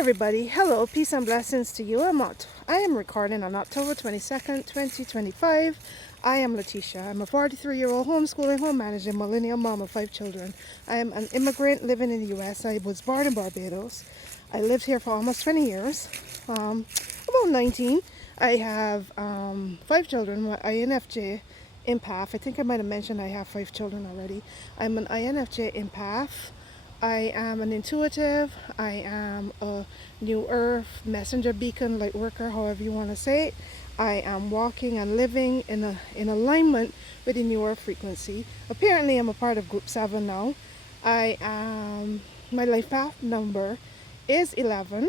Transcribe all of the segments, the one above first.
everybody, hello, peace and blessings to you. I am recording on October 22nd, 2025. I am Letitia. I'm a 43-year-old homeschooling, home managing millennial mom of 5 children. I am an immigrant living in the U.S. I was born in Barbados. I lived here for almost 20 years, about 19. I have 5 children, my INFJ Empath. I think I might have mentioned I have 5 children already. I'm an INFJ Empath. I am an intuitive. I am a New Earth messenger beacon light worker, however you want to say it. I am walking and living in alignment with the New Earth frequency. Apparently, I'm a part of Group 7 now. My life path number is 11.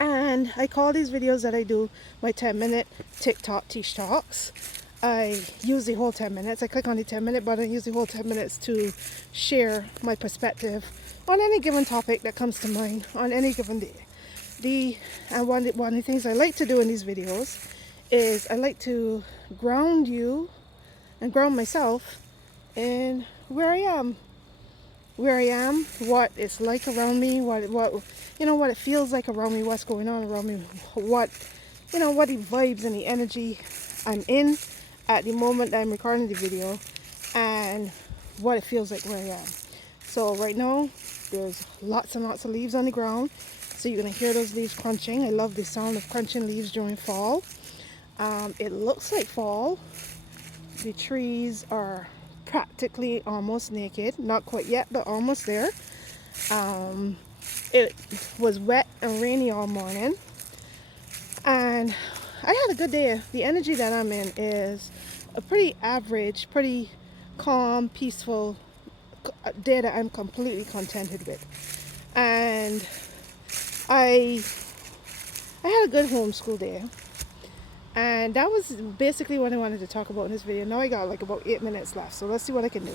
And I call these videos that I do my 10-minute TikTok Teach Talks. I use the whole 10 minutes. I click on the 10-minute button, I use the whole 10 minutes to share my perspective on any given topic that comes to mind on any given day. One of the things I like to do in these videos is I like to ground you and ground myself in where I am, what it's like around me, what it feels like around me, what's going on around me, what the vibes and the energy I'm in at the moment that I'm recording the video, and what it feels like where I am. So right now there's lots and lots of leaves on the ground, so you're gonna hear those leaves crunching. I love the sound of crunching leaves during fall. It looks like fall. The trees are practically almost naked, not quite yet, but almost there. It was wet and rainy all morning, and I had a good day. The energy that I'm in is a pretty average, pretty calm, peaceful day that I'm completely contented with. And I had a good homeschool day. And that was basically what I wanted to talk about in this video. Now I got like about 8 minutes left, so let's see what I can do.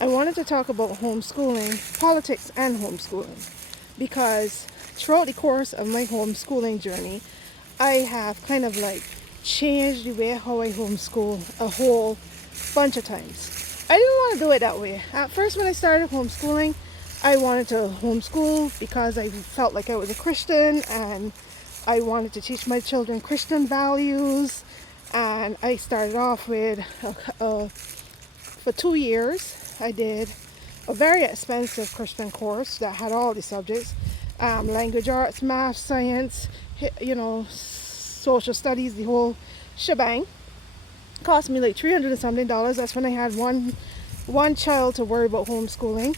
I wanted to talk about homeschooling, politics and homeschooling, because throughout the course of my homeschooling journey, I have kind of like changed the way how I homeschool a whole bunch of times. I didn't want to do it that way. At first, when I started homeschooling, I wanted to homeschool because I felt like I was a Christian and I wanted to teach my children Christian values. And I started off with, for 2 years, I did a very expensive Christian course that had all the subjects, language arts, math, science, social studies, the whole shebang. Cost me like $300 and something. That's when I had one child to worry about homeschooling.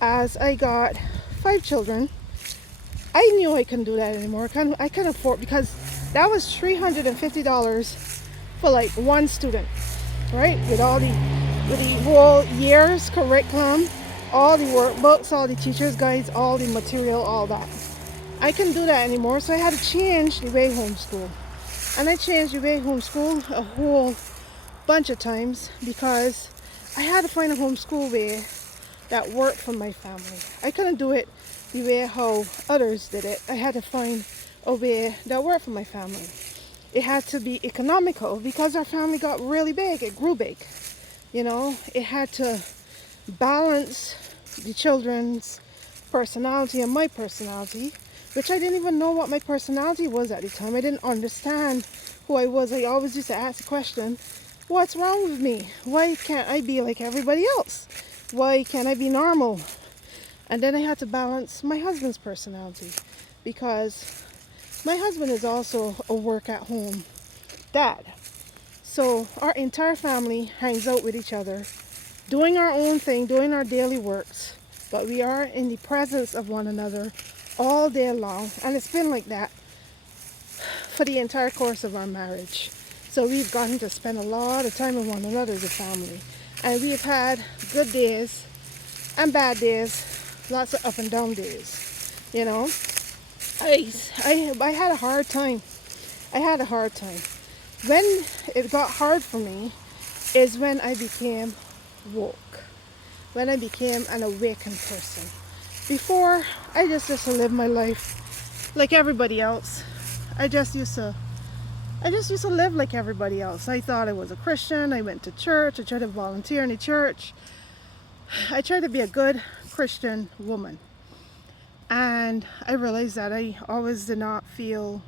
As I got 5 children, I knew I couldn't do that anymore. I couldn't afford, because that was $350 for like one student, right? With the whole year's curriculum, all the workbooks, all the teachers' guides, all the material, all that. I couldn't do that anymore, so I had to change the way I homeschool. And I changed the way I homeschool a whole bunch of times because I had to find a homeschool way that worked for my family. I couldn't do it the way how others did it. I had to find a way that worked for my family. It had to be economical because our family got really big. It grew big. It had to balance the children's personality and my personality, which I didn't even know what my personality was at the time. I didn't understand who I was. I always used to ask the question, what's wrong with me? Why can't I be like everybody else? Why can't I be normal? And then I had to balance my husband's personality, because my husband is also a work-at-home dad. So our entire family hangs out with each other, doing our own thing, doing our daily works, but we are in the presence of one another all day long. And it's been like that for the entire course of our marriage. So we've gotten to spend a lot of time with one another as a family. And we've had good days and bad days, lots of up and down days. I had a hard time. When it got hard for me is when I became woke, when I became an awakened person. Before, I just used to live my life like everybody else. I just used to live like everybody else. I thought I was a Christian. I went to church. I tried to volunteer in the church. I tried to be a good Christian woman. And I realized that I always did not feel,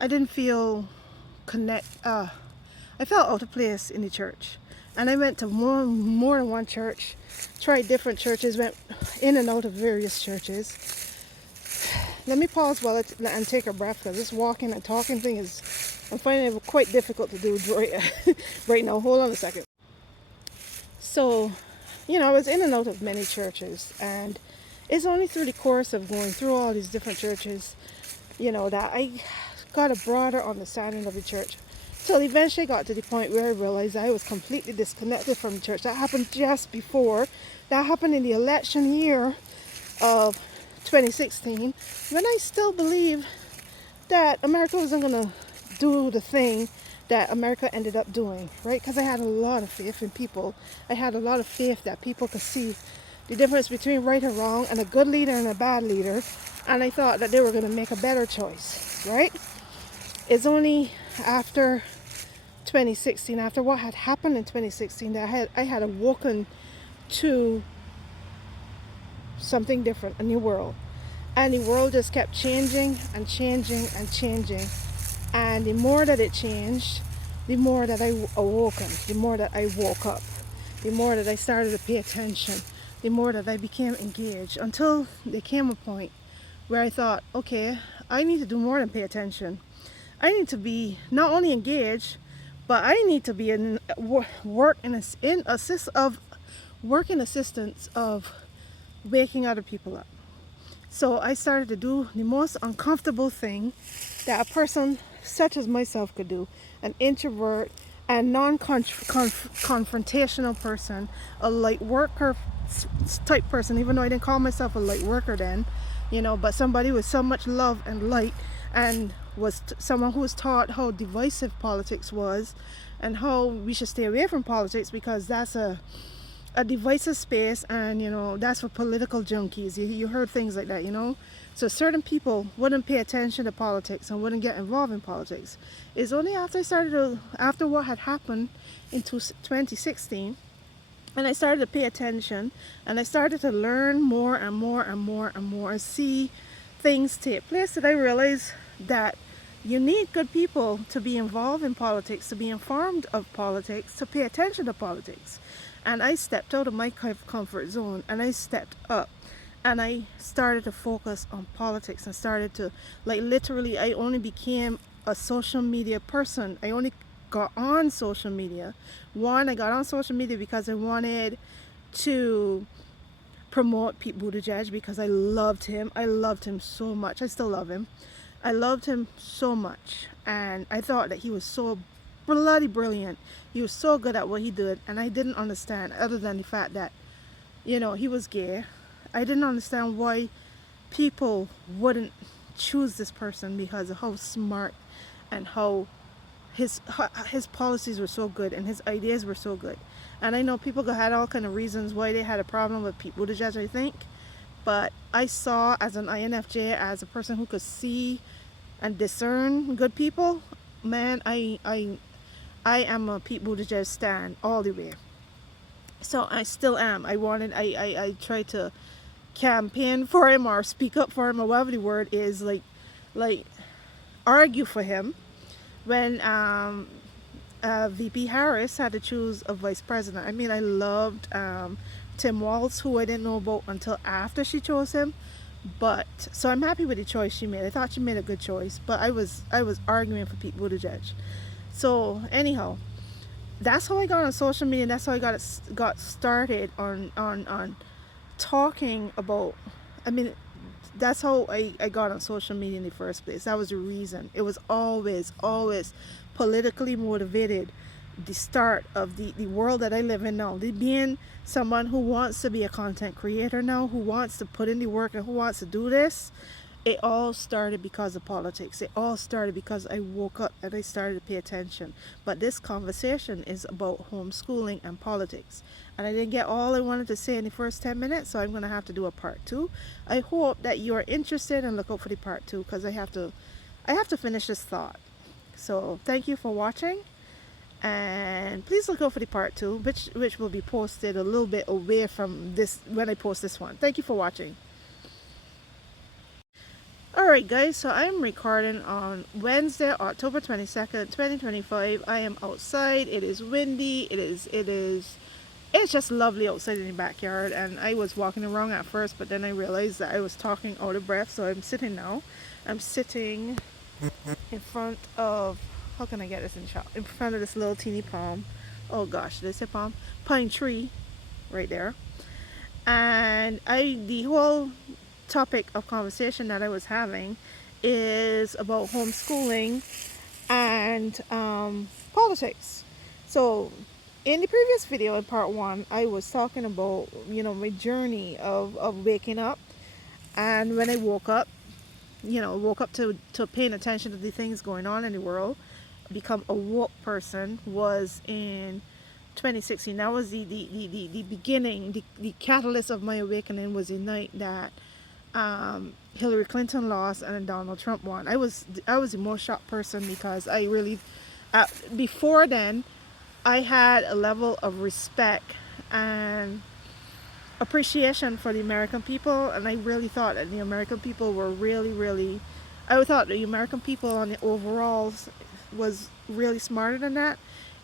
I didn't feel I felt out of place in the church. And I went to more than one church, tried different churches, went in and out of various churches. Let me pause and take a breath, because this walking and talking thing is, I'm finding it quite difficult to do right now. Hold on a second. So, I was in and out of many churches, and it's only through the course of going through all these different churches, that I got a broader understanding of the church. Till eventually got to the point where I realized I was completely disconnected from the church. That happened just before. That happened in the election year of 2016, when I still believed that America wasn't going to do the thing that America ended up doing, right? Because I had a lot of faith in people. I had a lot of faith that people could see the difference between right or wrong, and a good leader and a bad leader. And I thought that they were going to make a better choice, right? It's only after 2016, after what had happened in 2016, that I had awoken to something different, a new world. And the world just kept changing and changing and changing. And the more that it changed, the more that I awoken, the more that I woke up, the more that I started to pay attention, the more that I became engaged, until there came a point where I thought, okay, I need to do more than pay attention. I need to be not only engaged, but I need to be in working assistance of waking other people up. So I started to do the most uncomfortable thing that a person such as myself could do, an introvert and non-confrontational person, a light worker type person, even though I didn't call myself a light worker then, but somebody with so much love and light, and was someone who was taught how divisive politics was and how we should stay away from politics, because that's a divisive space, and that's for political junkies. You heard things like that. So certain people wouldn't pay attention to politics and wouldn't get involved in politics. It's only after what had happened in 2016, and I started to pay attention, and I started to learn more and more and more and more, and see things take place, that I realized that you need good people to be involved in politics, to be informed of politics, to pay attention to politics. And I stepped out of my comfort zone, and I stepped up, and I started to focus on politics, and started to, literally, I only became a social media person. I only got on social media. I got on social media because I wanted to promote Pete Buttigieg, because I loved him. I loved him so much. I still love him. I loved him so much, and I thought that he was so bloody brilliant. He was so good at what he did, and I didn't understand, other than the fact that, he was gay. I didn't understand why people wouldn't choose this person because of how smart and how his policies were so good and his ideas were so good. And I know people had all kind of reasons why they had a problem with Pete Buttigieg, I think. But I saw, as an INFJ, as a person who could see and discern good people, man, I am a Pete Buttigieg stan all the way. So I still am. I tried to campaign for him, or speak up for him, or whatever the word is, like argue for him when VP Harris had to choose a vice president. I mean, I loved Tim Walz, who I didn't know about until after she chose him. But so I'm happy with the choice she made. I thought she made a good choice, but I was arguing for Pete Buttigieg. So anyhow, that's how I got on social media, and that's how I got started on talking about, I mean, that's how I got on social media in the first place. That was the reason. It was always politically motivated. The start of the world that I live in now, being someone who wants to be a content creator now, who wants to put in the work, and who wants to do this, it all started because of politics. It all started because I woke up and I started to pay attention. But this conversation is about homeschooling and politics, and I didn't get all I wanted to say in the first 10 minutes, so I'm going to have to do a part 2. I hope that you are interested, and look out for the part 2, because I have to finish this thought. So thank you for watching, and please look out for the part 2, which will be posted a little bit away from this when I post this one. Thank you for watching. Alright guys, so I'm recording on Wednesday, October 22nd, 2025. I am outside. It is windy. It's just lovely outside in the backyard, and I was walking around at first, but then I realized that I was talking out of breath, so I'm sitting now. I'm sitting in front of, how can I get this in shot? In front of this little teeny palm. Oh gosh, did I say palm? Pine tree right there. And the whole topic of conversation that I was having is about homeschooling and politics. So in the previous video, in part one, I was talking about, my journey of waking up, and when I woke up, to paying attention to the things going on in the world, become a woke person, was in 2016. That was the beginning, the catalyst of my awakening. Was the night that Hillary Clinton lost and then Donald Trump won. I was the most shocked person, because I really, before then, I had a level of respect and appreciation for the American people, and I really thought that the American people were really, I thought the American people on the overalls was really smarter than that.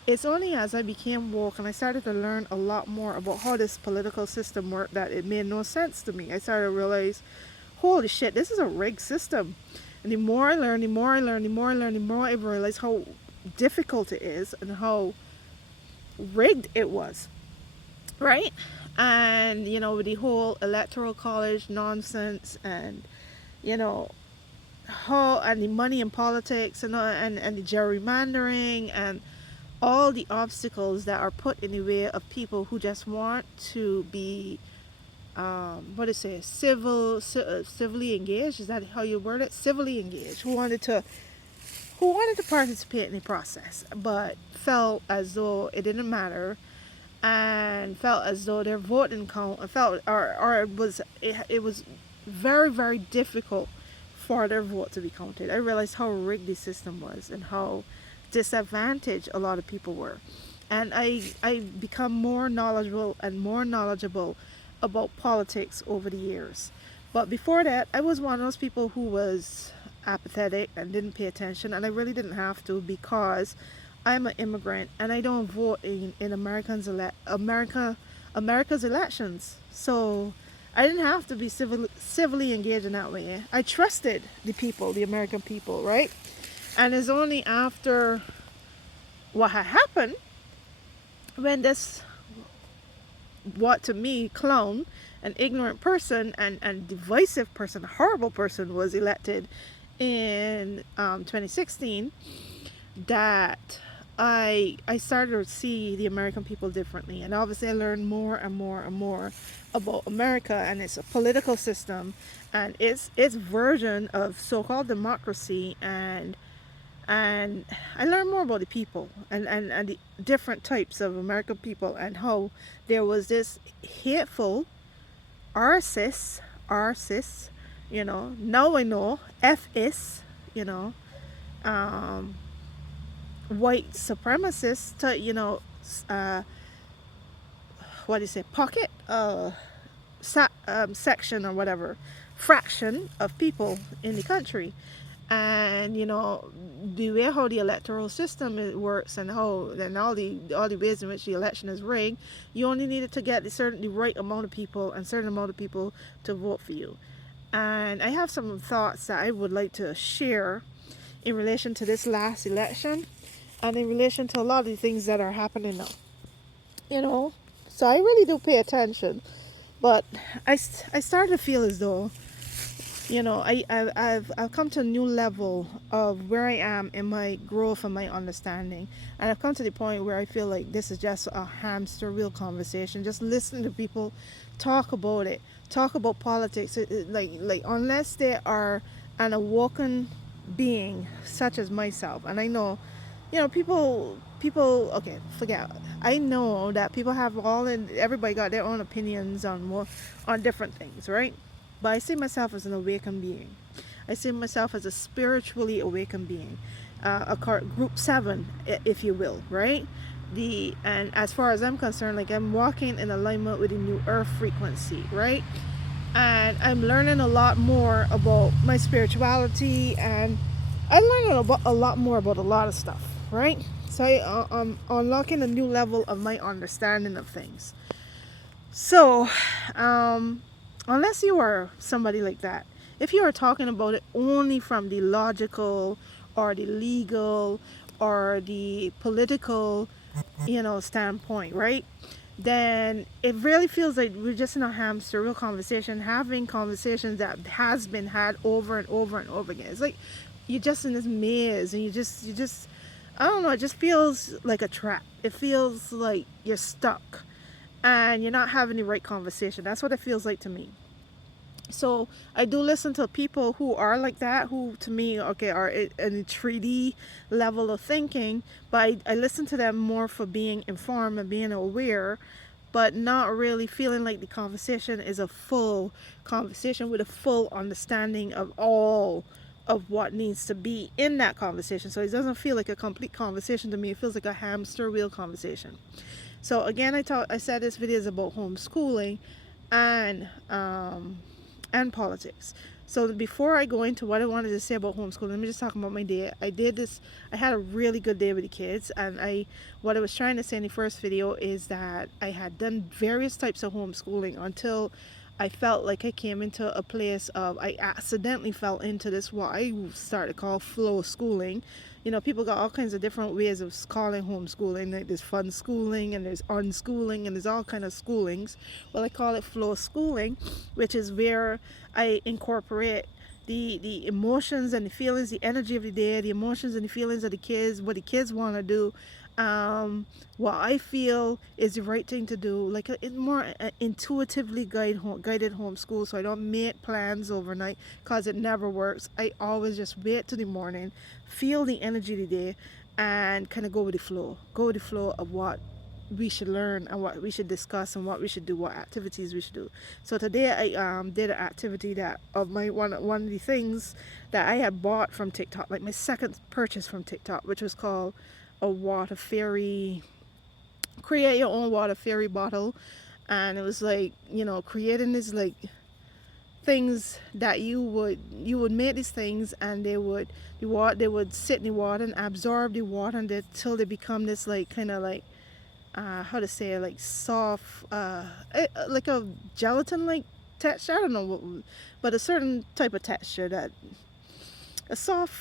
It's only as I became woke and I started to learn a lot more about how this political system worked that it made no sense to me. I started to realize, holy shit, this is a rigged system. And the more I learn, the more I realize how difficult it is and how rigged it was, right? And with the whole electoral college nonsense, and how, and the money in politics, and the gerrymandering, and all the obstacles that are put in the way of people who just want to be civilly engaged. Is that how you word it? Civilly engaged. Who wanted to participate in the process, but felt as though it didn't matter, and felt as though their vote didn't count, and felt, or it was very, very difficult for their vote to be counted. I realized how rigged the system was and how disadvantaged a lot of people were. And I become more knowledgeable about politics over the years. But before that, I was one of those people who was apathetic and didn't pay attention, and I really didn't have to, because I'm an immigrant and I don't vote in America's elections. So I didn't have to be civilly engaged in that way. I trusted the American people, right? And it's only after what had happened, when this, what to me, clown, an ignorant person and divisive person, horrible person, was elected in 2016, that I started to see the American people differently. And obviously I learned more and more about America and its political system and its version of so-called democracy, and I learned more about the people and the different types of American people, and how there was this hateful RSIS, now I know, FS, white supremacists, pocket, section or whatever, fraction of people in the country. And the way how the electoral system works, and all the ways in which the election is rigged, you only needed to get the right amount of people and certain amount of people to vote for you. And I have some thoughts that I would like to share in relation to this last election, and in relation to a lot of the things that are happening now. So I really do pay attention, but I started to feel as though, I've come to a new level of where I am in my growth and my understanding, and I've come to the point where I feel like this is just a hamster wheel conversation. Just listen to people talk about it, talk about politics, like unless they are an awoken being such as myself. And I know, people. Okay, forget. I know that people have everybody got their own opinions on different things, right? But I see myself as an awakened being. I see myself as a spiritually awakened being, group 7, if you will, right? And as far as I'm concerned, like, I'm walking in alignment with the new earth frequency, right? and I'm learning a lot more about my spirituality, and I'm learning a lot more about a lot of stuff, right? So I'm unlocking a new level of my understanding of things. So, um, unless you are somebody like that, if you are talking about it only from the logical or the legal or the political, standpoint, right? Then it really feels like we're just in a hamster wheel conversation, having conversations that has been had over and over and over again. It's like you're just in this maze, and you just, I don't know. It just feels like a trap. It feels like you're stuck, and you're not having the right conversation. That's what it feels like to me. So I do listen to people who are like that, who to me, okay, are in a 3D level of thinking, but I listen to them more for being informed and being aware, but not really feeling like the conversation is a full conversation with a full understanding of all of what needs to be in that conversation. So it doesn't feel like a complete conversation to me. It feels like a hamster wheel conversation. So again, I said this video is about homeschooling and and politics. So before I go into what I wanted to say about homeschooling, let me just talk about my day. I had a really good day with the kids, and what I was trying to say in the first video is that I had done various types of homeschooling until I felt like I came into a place of, I accidentally fell into this, what I started to call flow schooling. People got all kinds of different ways of calling homeschooling. Like there's fun schooling, and there's unschooling, and there's all kind of schoolings. Well, I call it flow schooling, which is where I incorporate the emotions and the feelings, the energy of the day, the emotions and the feelings of the kids, what the kids want to do, what I feel is the right thing to do. Like it's more intuitively guided homeschool. So I don't make plans overnight because it never works. I always just wait till the morning, feel the energy of the day, and kind of go with the flow. Go with the flow of what we should learn and what we should discuss and what we should do, what activities we should do. So today I did an activity that of my one of the things that I had bought from TikTok, like my second purchase from TikTok, which was called a water fairy, create your own water fairy bottle. And it was like, creating this like things that you would make these things, and they would sit in the water and absorb the water until they become this like kind of like how to say it, like soft, like a gelatin like texture. I don't know but a certain type of texture, that a soft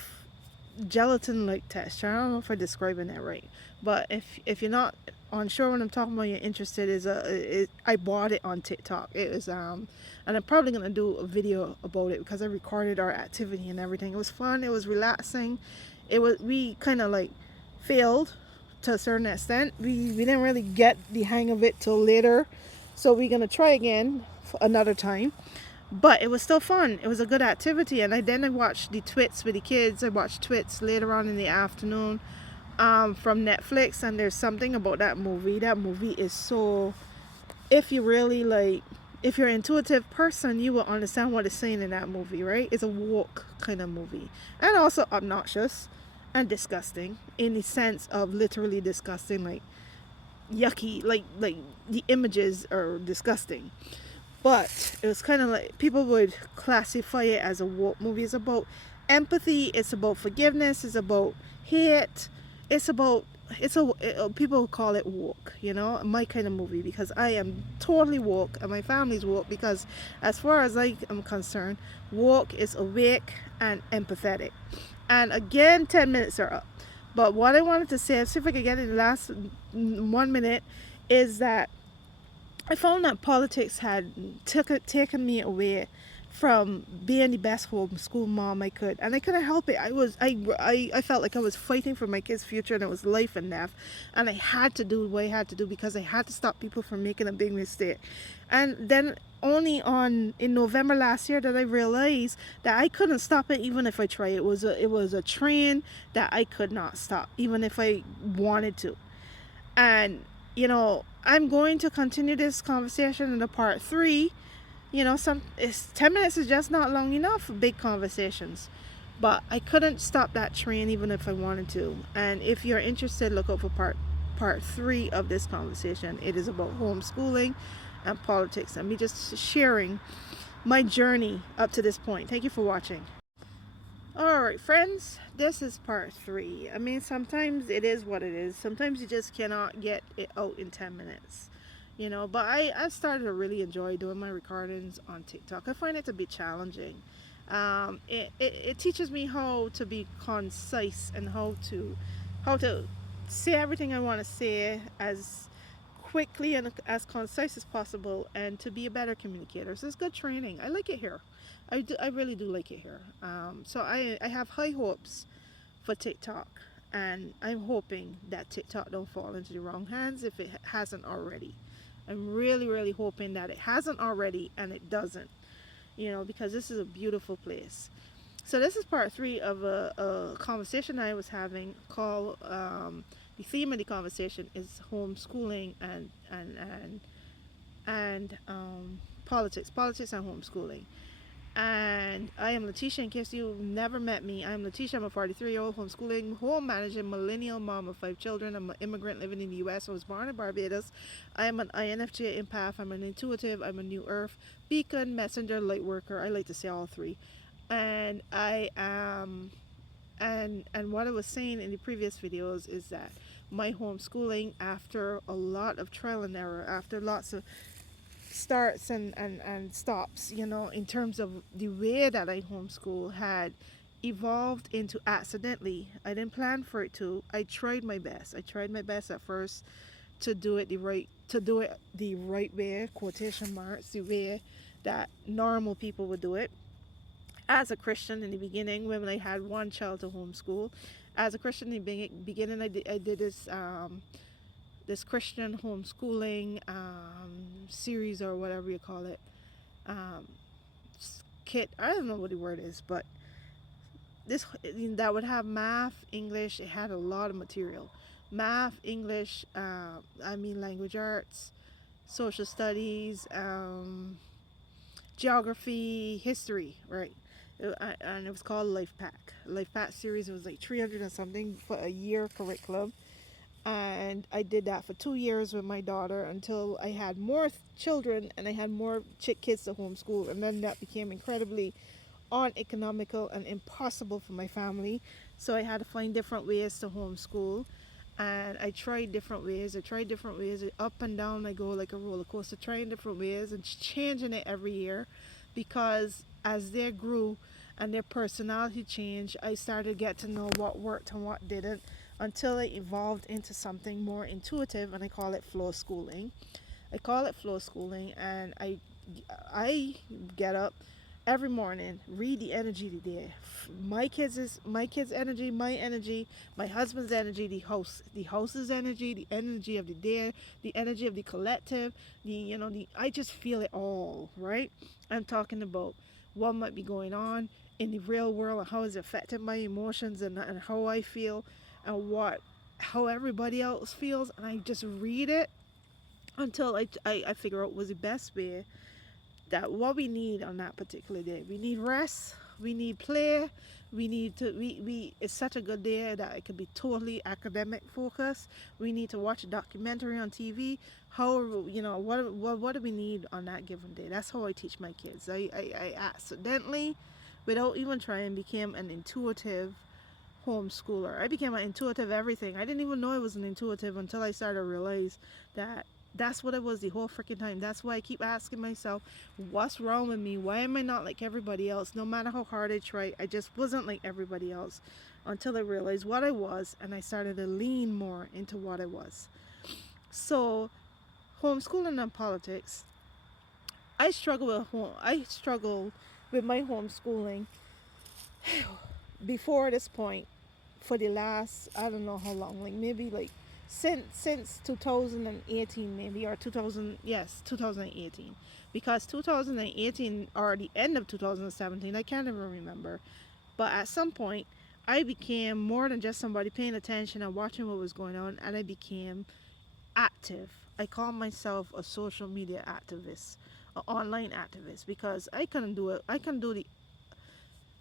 gelatin like texture. I don't know if I'm describing that right, but if you're not unsure what I'm talking about, you're interested, I bought it on TikTok. It was and I'm probably gonna do a video about it because I recorded our activity and everything. It was fun, it was relaxing. We kind of like failed to a certain extent. We didn't really get the hang of it till later, so we're gonna try again another time. But it was still fun. It was a good activity. And I watched the twits with the kids. I watched twits later on in the afternoon, from Netflix. And there's something about that movie. That movie is so, if you really like, if you're an intuitive person, you will understand what it's saying in that movie, right? It's a woke kind of movie, and also obnoxious and disgusting, in the sense of literally disgusting, like yucky, like the images are disgusting. But it was kind of like people would classify it as a woke movie. It's about empathy, it's about forgiveness, it's about hate, it's about, people call it woke, my kind of movie, because I am totally woke and my family's woke, because as far as I am concerned, woke is awake and empathetic. And again, 10 minutes are up. But what I wanted to say, see if I could get in the last 1 minute, is that I found that politics had taken me away from being the best homeschool mom I could, and I couldn't help it. I felt like I was fighting for my kids' future, and it was life and death, and I had to do what I had to do because I had to stop people from making a big mistake. And then only in November last year that I realized that I couldn't stop it even if I tried. It was a train that I could not stop even if I wanted to. And I'm going to continue this conversation in the part 3. 10 minutes is just not long enough for big conversations, but I couldn't stop that train even if I wanted to. And if you're interested, look out for part 3 of this conversation. It is about homeschooling and politics, and me just sharing my journey up to this point. Thank you for watching. All right, friends, this is part 3. I mean, sometimes it is what it is. Sometimes you just cannot get it out in 10 minutes. But I started to really enjoy doing my recordings on TikTok. I find it to be challenging. It teaches me how to be concise and how to say everything I want to say as quickly and as concise as possible, and to be a better communicator. So it's good training. I like it here. I really do like it here. So I have high hopes for TikTok, and I'm hoping that TikTok don't fall into the wrong hands if it hasn't already. I'm really, really hoping that it hasn't already and it doesn't, because this is a beautiful place. So this is part 3 of a conversation I was having called, the theme of the conversation is homeschooling and politics and homeschooling. And I am Letitia. In case you've never met me, I'm Letitia. I'm a 43-year-old homeschooling, home managing millennial mom of 5 children. I'm an immigrant living in the U.S. I was born in Barbados. I am an INFJ empath. I'm an intuitive. I'm a new earth, beacon, messenger, light worker. I like to say all 3. And I am, and what I was saying in the previous videos is that my homeschooling, after a lot of trial and error, after lots of starts and stops, in terms of the way that I homeschool, had evolved into accidentally. I didn't plan for it to. I tried my best. I tried my best at first to do it the right way, quotation marks, the way that normal people would do it. As a Christian in the beginning, when I had one child to homeschool, as a Christian in the beginning, I did this Christian homeschooling series, or whatever you call it, um, kit. I don't know what the word is, but this that would have math, English. It had a lot of material: math, English. Language arts, social studies, geography, history. Right. And it was called Life Pack. Life Pack series. It was like 300 and something for a year curriculum. And I did that for 2 years with my daughter until I had more children and I had more kids to homeschool, and then that became incredibly uneconomical and impossible for my family. So I had to find different ways to homeschool, and I tried different ways. Up and down I go like a roller coaster, trying different ways and changing it every year, because as they grew and their personality changed, I started to get to know what worked and what didn't, until it evolved into something more intuitive, and I call it flow schooling. And I get up every morning, read the energy of the day. My kids' energy, my energy, my husband's energy, the house's energy, the energy of the day, the energy of the collective, I just feel it all, right? I'm talking about what might be going on in the real world and how it's affecting my emotions and how I feel and how everybody else feels, and I just read it until I figure out was the best way, that what we need on that particular day. We need rest, we need play, we need to we it's such a good day that it could be totally academic focused. We need to watch a documentary on TV. What do we need on that given day? That's how I teach my kids. I accidentally, without even trying, became an intuitive homeschooler. I became an intuitive everything. I didn't even know I was an intuitive until I started to realize that that's what it was the whole freaking time. That's why I keep asking myself, what's wrong with me? Why am I not like everybody else? No matter how hard I tried, I just wasn't like everybody else, until I realized what I was, and I started to lean more into what I was. So, homeschooling and politics. I struggle with my homeschooling before this point for the last, I don't know how long, like maybe like since 2018, maybe, or 2018, because 2018 or the end of 2017, I can't even remember, but at some point I became more than just somebody paying attention and watching what was going on, and I became active. I call myself a social media activist, an online activist, because I couldn't do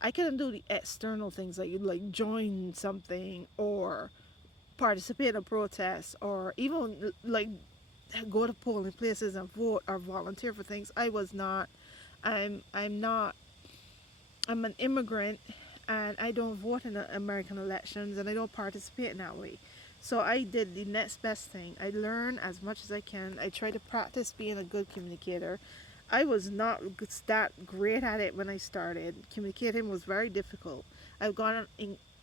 the external things, like join something or participate in a protest, or even like go to polling places and vote or volunteer for things. I was not I'm not, I'm an immigrant, and I don't vote in the American elections, and I don't participate in that way. So I did the next best thing. I learn as much as I can. I try to practice being a good communicator. I was not that great at it when I started. Communicating was very difficult. I've gotten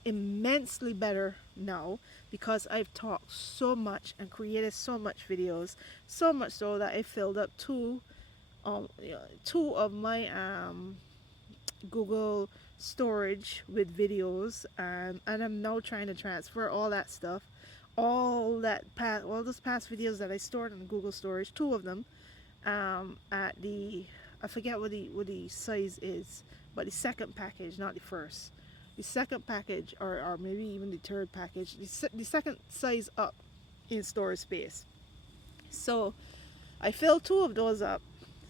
immensely better now because I've talked so much and created so much videos, so much so that I filled up two of my Google storage with videos, and I'm now trying to transfer all that stuff, all those past videos that I stored in Google storage, two of them, at the, I forget what the size is, but the second package, not the first, the second package, or maybe even the third package, the second size up in storage space. So I filled two of those up.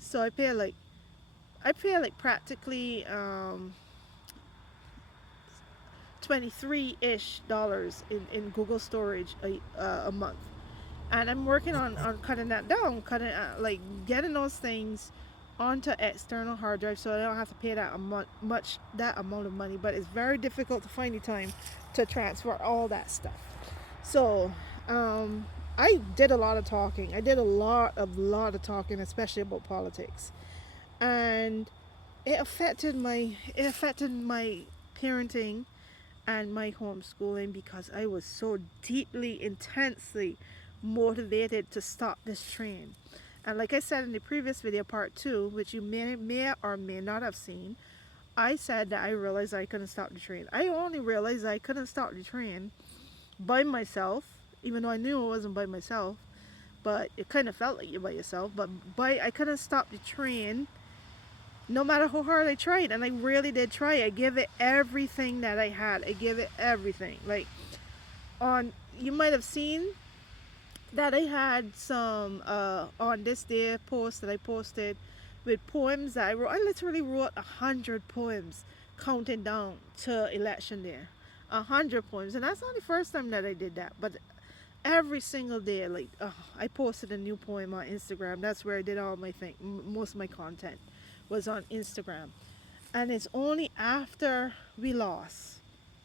So I pay like practically 23-ish dollars in Google storage a month. And I'm working on cutting that down, cutting like getting those things onto external hard drive so I don't have to pay that amount of money. But it's very difficult to find the time to transfer all that stuff. So I did a lot of talking. I did a lot of talking, especially about politics, and it affected my parenting and my homeschooling because I was so deeply, intensely motivated to stop this train. And like I said in the previous video, part two, which you may or may not have seen, I said that I realized I couldn't stop the train. I only realized I couldn't stop the train by myself, even though I knew I wasn't by myself, but it kind of felt like you're by yourself. But I couldn't stop the train no matter how hard I tried, and I really did try. I give it everything that I had. I give it everything. Like, on, you might have seen that I had some on this day post that I posted with poems that I wrote. I literally wrote 100 poems counting down to election day. 100 poems, and that's not the first time that I did that. But every single day, like I posted a new poem on Instagram. That's where I did all my thing. Most of my content was on Instagram. And it's only after we lost,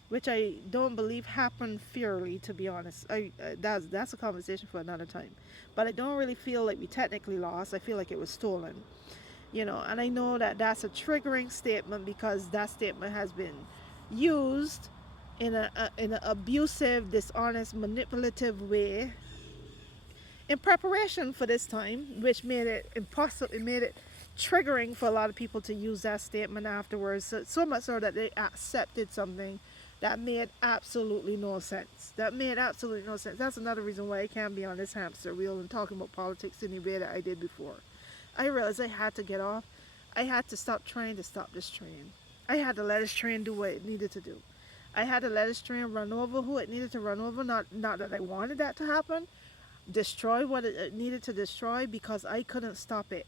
which I don't believe happened fairly, to be honest. That's a conversation for another time. But I don't really feel like we technically lost. I feel like it was stolen. And I know that that's a triggering statement because that statement has been used in an abusive, dishonest, manipulative way in preparation for this time, which made it impossible. It made it triggering for a lot of people to use that statement afterwards. So much so that they accepted something that made absolutely no sense. That's another reason why I can't be on this hamster wheel and talking about politics in the way that I did before. I realized I had to get off. I had to stop trying to stop this train. I had to let this train do what it needed to do. I had to let this train run over who it needed to run over. Not that I wanted that to happen. Destroy what it needed to destroy because I couldn't stop it.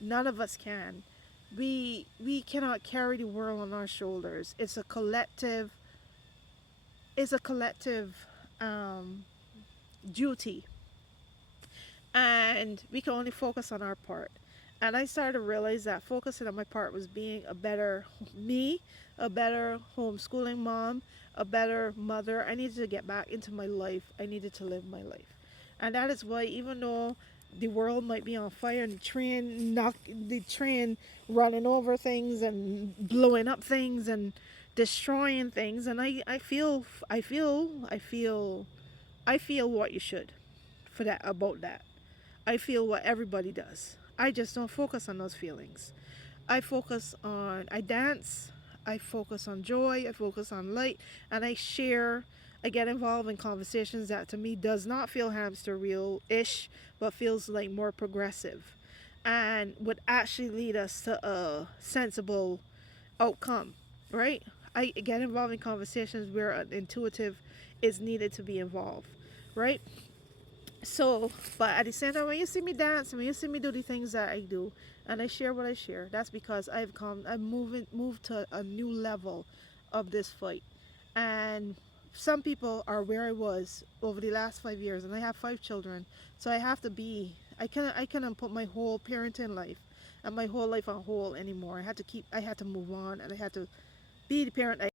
None of us can. We cannot carry the world on our shoulders. It's a collective. It's a collective duty, and we can only focus on our part. And I started to realize that focusing on my part was being a better me, a better homeschooling mom, a better mother. I needed to get back into my life. I needed to live my life. And that is why, even though the world might be on fire and the train running over things and blowing up things and destroying things, and I feel what you should for that about that. I feel what everybody does. I just don't focus on those feelings. I dance, I focus on joy, I focus on light, and I get involved in conversations that to me does not feel hamster wheel-ish, but feels like more progressive and would actually lead us to a sensible outcome, right? I get involved in conversations where an intuitive is needed to be involved, right? So, but at the same time, when you see me dance, when you see me do the things that I do, and I share what I share, that's because I've moved to a new level of this fight. And some people are where I was over the last 5 years, and I have 5 children, so I have to be. I cannot put my whole parenting life my whole life on hold anymore. I had to move on, and I had to be the parent